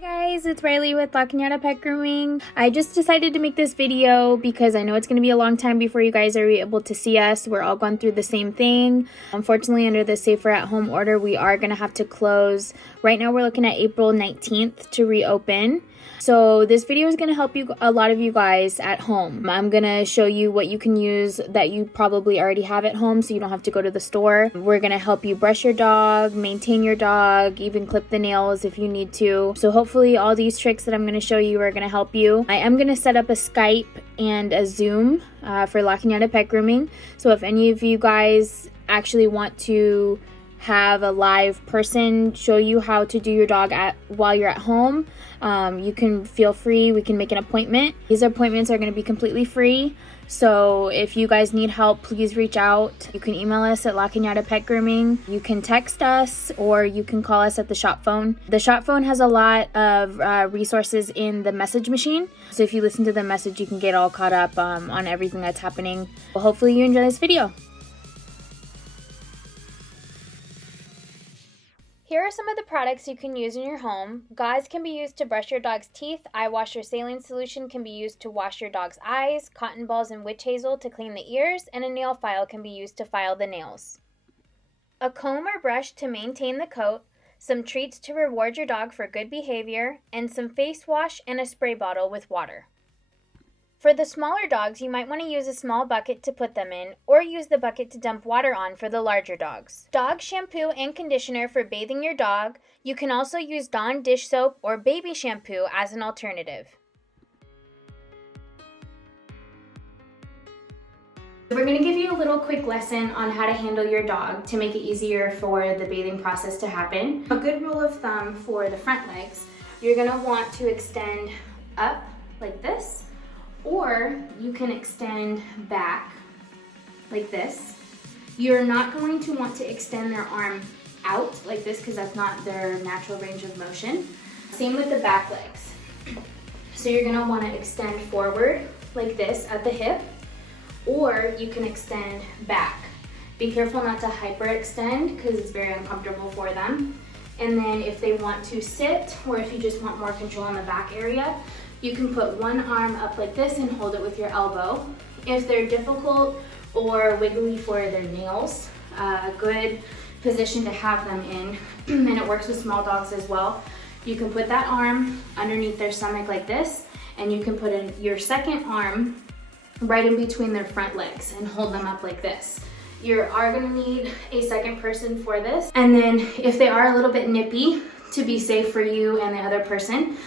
Hi guys, it's Riley with Canada Pet Grooming. I just decided to make this video because I know it's going to be a long time before you guys are able to see us. We're all going through the same thing. Unfortunately, under the safer at home order, we are going to have to close. Right now we're looking at April 19th to reopen. So this video is going to help a lot of you guys at home. I'm going to show you what you can use that you probably already have at home so you don't have to go to the store. We're going to help you brush your dog, maintain your dog, even clip the nails if you need to. So hopefully all these tricks that I'm going to show you are going to help you. I am going to set up a Skype and a Zoom for Canada Pet Grooming. So if any of you guys actually want to have a live person show you how to do your dog while you're at home, you can feel free. We can make an appointment. These appointments are going to be completely free. So if you guys need help, please reach out. You can email us at Canada Pet Grooming. You can text us or you can call us at the shop phone. The shop phone has a lot of resources in the message machine. So if you listen to the message, you can get all caught up on everything that's happening. Well, hopefully you enjoy this video. Here are some of the products you can use in your home. Gauze can be used to brush your dog's teeth. Eye wash or saline solution can be used to wash your dog's eyes. Cotton balls and witch hazel to clean the ears. And a nail file can be used to file the nails. A comb or brush to maintain the coat. Some treats to reward your dog for good behavior. And some face wash and a spray bottle with water. For the smaller dogs, you might want to use a small bucket to put them in, or use the bucket to dump water on for the larger dogs. Dog shampoo and conditioner for bathing your dog. You can also use Dawn dish soap or baby shampoo as an alternative. We're going to give you a little quick lesson on how to handle your dog to make it easier for the bathing process to happen. A good rule of thumb for the front legs, you're going to want to extend up like this. Or you can extend back like this. You're not going to want to extend their arm out like this because that's not their natural range of motion. Same with the back legs. So you're going to want to extend forward like this at the hip, or you can extend back. Be careful not to hyperextend because it's very uncomfortable for them. And then if they want to sit, or if you just want more control in the back area, you can put one arm up like this and hold it with your elbow. If they're difficult or wiggly for their nails, a good position to have them in, and it works with small dogs as well, you can put that arm underneath their stomach like this, and you can put in your second arm right in between their front legs and hold them up like this. You are gonna need a second person for this. And then if they are a little bit nippy, to be safe for you and the other person,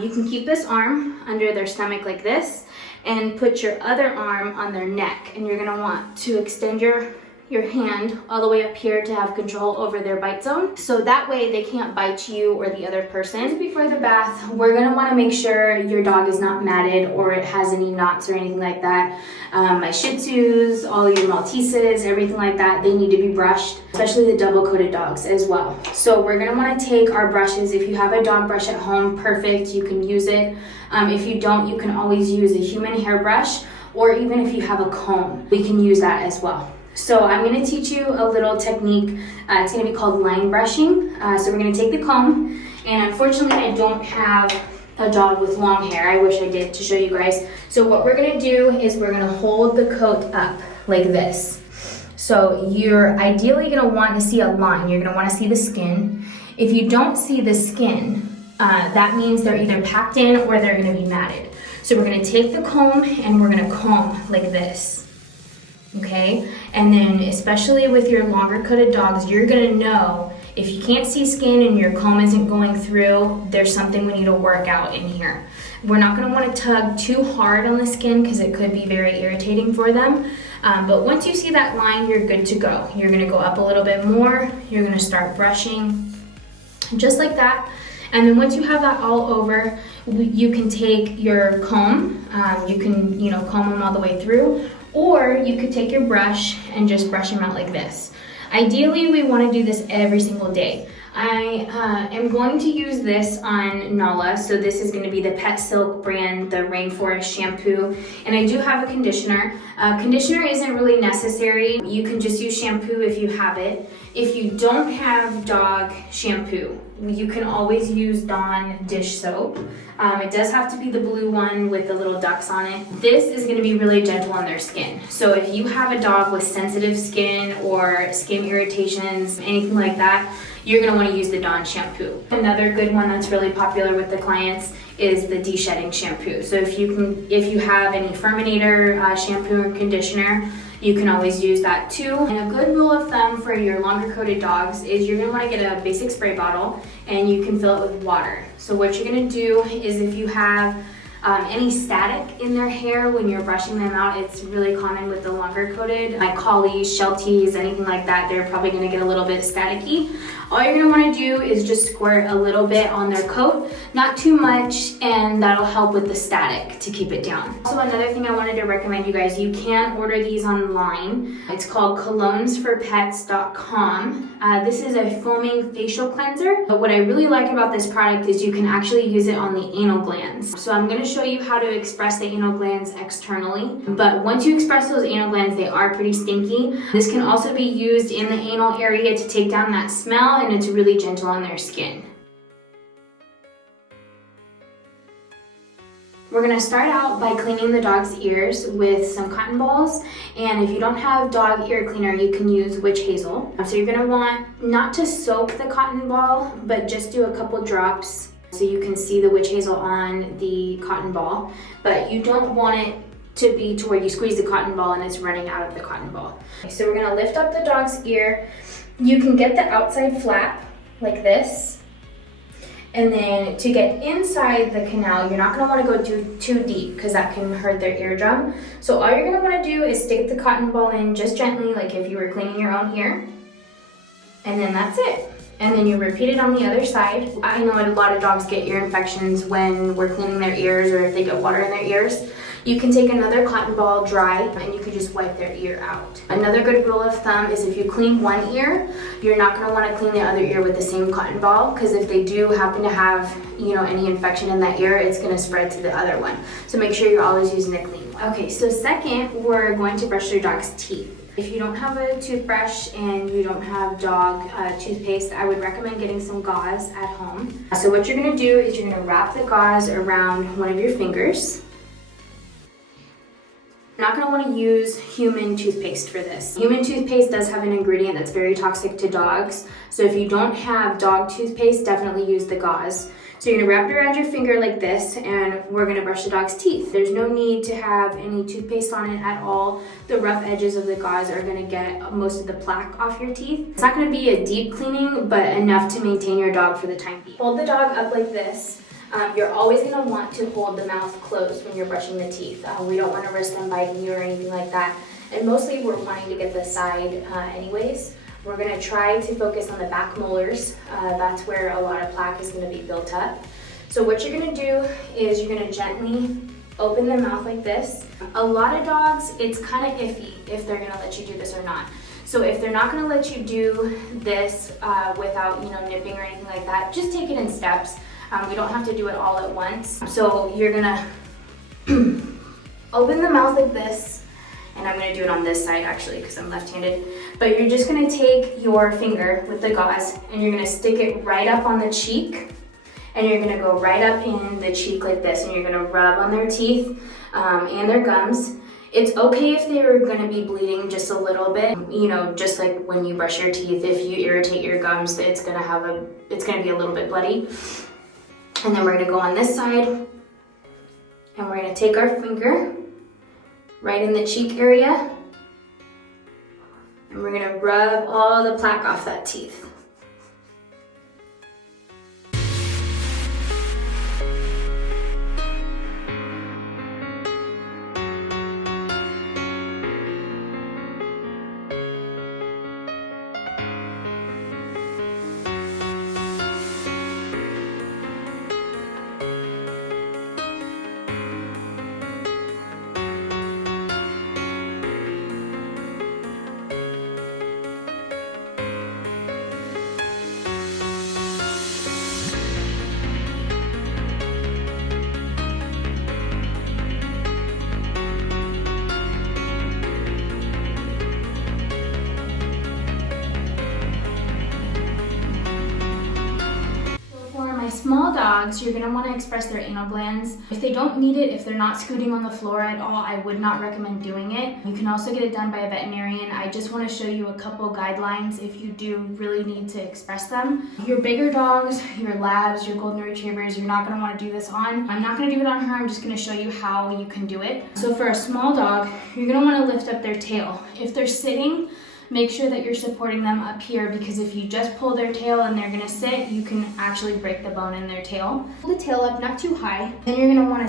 you can keep this arm under their stomach like this and put your other arm on their neck, and you're gonna want to extend your hand all the way up here to have control over their bite zone. So that way they can't bite you or the other person. Before the bath, we're gonna wanna make sure your dog is not matted or it has any knots or anything like that. My Shih Tzus, all your Malteses, everything like that, they need to be brushed, especially the double-coated dogs as well. So we're gonna wanna take our brushes. If you have a dog brush at home, perfect, you can use it. If you don't, you can always use a human hairbrush, or even if you have a comb, we can use that as well. So I'm going to teach you a little technique. It's going to be called line brushing. So we're going to take the comb, and unfortunately I don't have a dog with long hair. I wish I did to show you guys. So what we're going to do is we're going to hold the coat up like this. So you're ideally going to want to see a line. You're going to want to see the skin. If you don't see the skin, that means they're either packed in or they're going to be matted. So we're going to take the comb and we're going to comb like this. Okay, and then especially with your longer coated dogs, you're gonna know if you can't see skin and your comb isn't going through, there's something we need to work out in here. We're not gonna wanna tug too hard on the skin because it could be very irritating for them. But once you see that line, you're good to go. You're gonna go up a little bit more. You're gonna start brushing just like that. And then once you have that all over, you can take your comb. You can, comb them all the way through. Or you could take your brush and just brush them out like this. Ideally, we want to do this every single day. I am going to use this on Nala. So this is going to be the Pet Silk brand, the Rainforest shampoo. And I do have a conditioner. Conditioner isn't really necessary. You can just use shampoo if you have it. If you don't have dog shampoo, you can always use Dawn dish soap. It does have to be the blue one with the little ducks on it. This is going to be really gentle on their skin. So if you have a dog with sensitive skin or skin irritations, anything like that, you're going to want to use the Dawn shampoo. Another good one that's really popular with the clients is the de-shedding shampoo. So if you have any Furminator shampoo or conditioner, you can always use that too. And a good rule of thumb for your longer coated dogs is you're going to want to get a basic spray bottle and you can fill it with water. So what you're going to do is if you have any static in their hair when you're brushing them out, it's really common with the longer coated, like collies, Shelties, anything like that, they're probably going to get a little bit staticky. All you're going to want to do is just squirt a little bit on their coat, not too much, and that'll help with the static to keep it down. Also, another thing I wanted to recommend you guys, you can order these online. It's called colognesforpets.com. This is a foaming facial cleanser, but what I really like about this product is you can actually use it on the anal glands. So I'm going to show you how to express the anal glands externally, but once you express those anal glands, they are pretty stinky. This can also be used in the anal area to take down that smell, and it's really gentle on their skin. We're going to start out by cleaning the dog's ears with some cotton balls, and if you don't have dog ear cleaner, you can use witch hazel. So you're going to want not to soak the cotton ball, but just do a couple drops so you can see the witch hazel on the cotton ball, but you don't want it to be to where you squeeze the cotton ball and it's running out of the cotton ball. So we're going to lift up the dog's ear. You can get the outside flap like this, and then to get inside the canal, you're not going to want to go too deep because that can hurt their eardrum. So all you're going to want to do is stick the cotton ball in just gently, like if you were cleaning your own ear, and then that's it. And then you repeat it on the other side. I know a lot of dogs get ear infections when we're cleaning their ears or if they get water in their ears. You can take another cotton ball dry and you can just wipe their ear out. Another good rule of thumb is if you clean one ear, you're not going to want to clean the other ear with the same cotton ball, because if they do happen to have, any infection in that ear, it's going to spread to the other one. So make sure you're always using a clean one. Okay, so second, we're going to brush your dog's teeth. If you don't have a toothbrush and you don't have dog toothpaste, I would recommend getting some gauze at home. So what you're going to do is you're going to wrap the gauze around one of your fingers. You're not going to want to use human toothpaste for this. Human toothpaste does have an ingredient that's very toxic to dogs. So if you don't have dog toothpaste, definitely use the gauze. So you're going to wrap it around your finger like this, and we're going to brush the dog's teeth. There's no need to have any toothpaste on it at all. The rough edges of the gauze are going to get most of the plaque off your teeth. It's not going to be a deep cleaning, but enough to maintain your dog for the time being. Hold the dog up like this. You're always going to want to hold the mouth closed when you're brushing the teeth. We don't want to risk them biting you or anything like that. And mostly we're wanting to get the side anyways. We're going to try to focus on the back molars. That's where a lot of plaque is going to be built up. So what you're going to do is you're going to gently open the mouth like this. A lot of dogs, it's kind of iffy if they're going to let you do this or not. So if they're not going to let you do this without nipping or anything like that, just take it in steps. We don't have to do it all at once. So you're gonna open the mouth like this, and I'm gonna do it on this side actually because I'm left-handed. But you're just gonna take your finger with the gauze and you're gonna stick it right up on the cheek, and you're gonna go right up in the cheek like this, and you're gonna rub on their teeth and their gums. It's okay if they're gonna be bleeding just a little bit, just like when you brush your teeth, if you irritate your gums, it's gonna be a little bit bloody. And then we're going to go on this side, and we're going to take our finger right in the cheek area, and we're going to rub all the plaque off that teeth. small dogs, you're gonna wanna express their anal glands. If they don't need it, if they're not scooting on the floor at all, I would not recommend doing it. You can also get it done by a veterinarian. I just wanna show you a couple guidelines if you do really need to express them. Your bigger dogs, your labs, your golden retrievers, you're not gonna wanna do this on. I'm not gonna do it on her, I'm just gonna show you how you can do it. So for a small dog, you're gonna wanna lift up their tail. If they're sitting, make sure that you're supporting them up here, because if you just pull their tail and they're gonna sit, you can actually break the bone in their tail. Pull the tail up, not too high. Then you're gonna wanna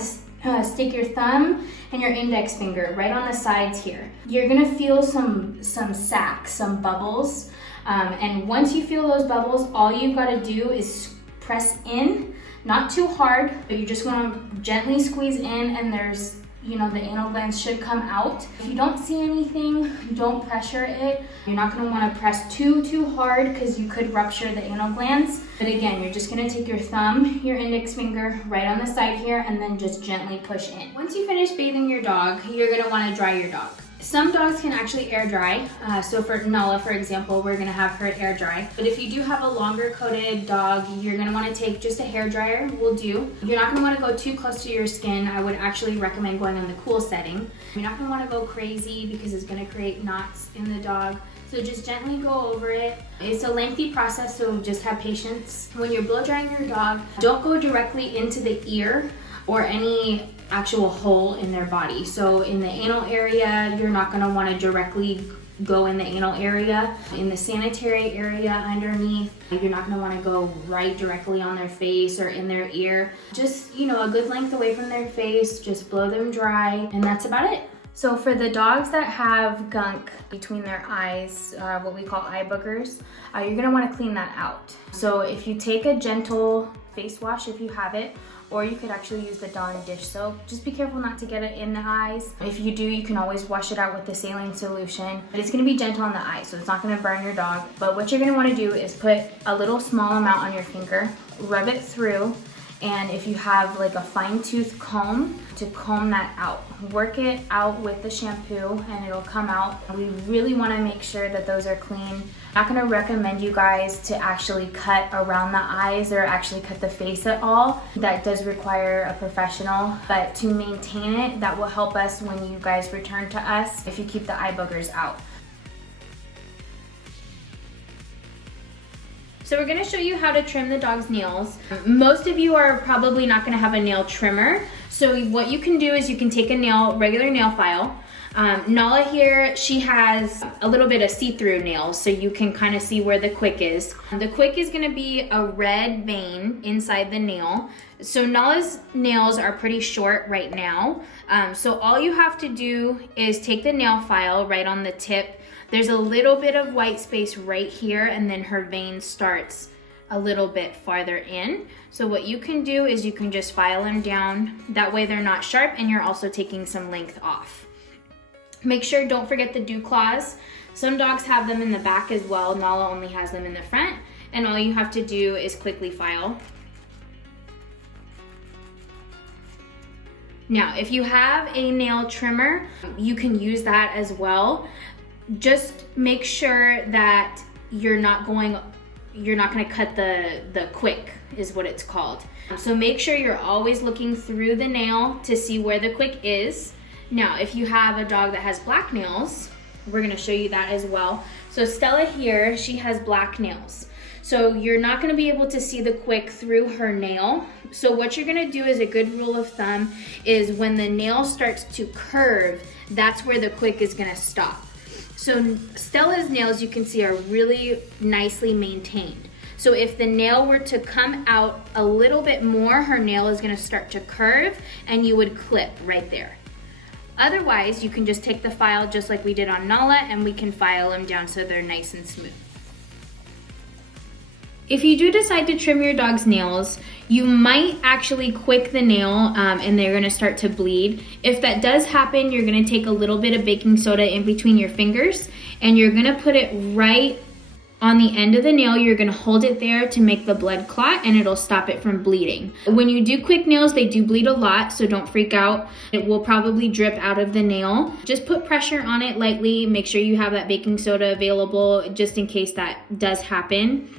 stick your thumb and your index finger right on the sides here. You're gonna feel some sacs, some bubbles. And once you feel those bubbles, all you've gotta do is press in, not too hard, but you just wanna gently squeeze in, and there's, the anal glands should come out. If you don't see anything, don't pressure it. You're not gonna wanna press too hard, because you could rupture the anal glands. But again, you're just gonna take your thumb, your index finger right on the side here, and then just gently push in. Once you finish bathing your dog, you're gonna wanna dry your dog. Some dogs can actually air dry. So for Nala, for example, we're gonna have her air dry. But if you do have a longer coated dog, you're gonna wanna take just a hair dryer will do. You're not gonna wanna go too close to your skin. I would actually recommend going on the cool setting. You're not gonna wanna go crazy, because it's gonna create knots in the dog. So just gently go over it. It's a lengthy process, so just have patience. When you're blow drying your dog, don't go directly into the ear or any actual hole in their body. So in the anal area, you're not gonna wanna directly go in the anal area. In the sanitary area underneath, you're not gonna wanna go right directly on their face or in their ear. Just, a good length away from their face, just blow them dry, and that's about it. So for the dogs that have gunk between their eyes, what we call eye boogers, you're gonna wanna clean that out. So if you take a gentle face wash, if you have it, or you could actually use the Dawn dish soap. Just be careful not to get it in the eyes. If you do, you can always wash it out with the saline solution. But it's gonna be gentle on the eyes, so it's not gonna burn your dog. But what you're gonna wanna do is put a little small amount on your finger, rub it through, and if you have like a fine tooth comb, to comb that out. Work it out with the shampoo and it'll come out. We really wanna make sure that those are clean. I'm not gonna recommend you guys to actually cut around the eyes or actually cut the face at all. That does require a professional, but to maintain it, that will help us when you guys return to us if you keep the eye boogers out. So we're gonna show you how to trim the dog's nails. Most of you are probably not gonna have a nail trimmer. So what you can do is you can take a regular nail file. Nala here, she has a little bit of see-through nails, so you can kind of see where the quick is. The quick is gonna be a red vein inside the nail. So Nala's nails are pretty short right now. So all you have to do is take the nail file right on the tip. There's a little bit of white space right here, and then her vein starts a little bit farther in. So what you can do is you can just file them down. That way they're not sharp, and you're also taking some length off. Make sure, don't forget the dew claws. Some dogs have them in the back as well. Nala only has them in the front, and all you have to do is quickly file. Now, if you have a nail trimmer, you can use that as well. Just make sure that you're not gonna cut the quick, is what it's called. So make sure you're always looking through the nail to see where the quick is. Now, if you have a dog that has black nails, we're gonna show you that as well. So Stella here, she has black nails. So you're not gonna be able to see the quick through her nail. So what you're gonna do, is a good rule of thumb, is when the nail starts to curve, that's where the quick is gonna stop. So Stella's nails, you can see, are really nicely maintained. So if the nail were to come out a little bit more, her nail is gonna start to curve and you would clip right there. Otherwise, you can just take the file just like we did on Nala, and we can file them down so they're nice and smooth. If you do decide to trim your dog's nails, you might actually quick the nail and they're gonna start to bleed. If that does happen, you're gonna take a little bit of baking soda in between your fingers and you're gonna put it right on the end of the nail. You're gonna hold it there to make the blood clot, and it'll stop it from bleeding. When you do quick nails, they do bleed a lot, so don't freak out. It will probably drip out of the nail. Just put pressure on it lightly. Make sure you have that baking soda available just in case that does happen.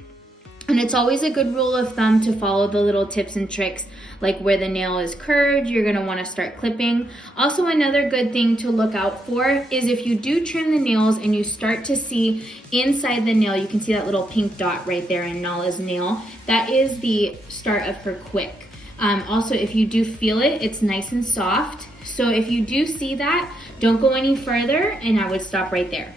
And it's always a good rule of thumb to follow the little tips and tricks, like where the nail is curved, you're gonna wanna start clipping. Also, another good thing to look out for is if you do trim the nails and you start to see inside the nail, you can see that little pink dot right there in Nala's nail, that is the start of her quick. Also, if you do feel it, it's nice and soft. So if you do see that, don't go any further, and I would stop right there.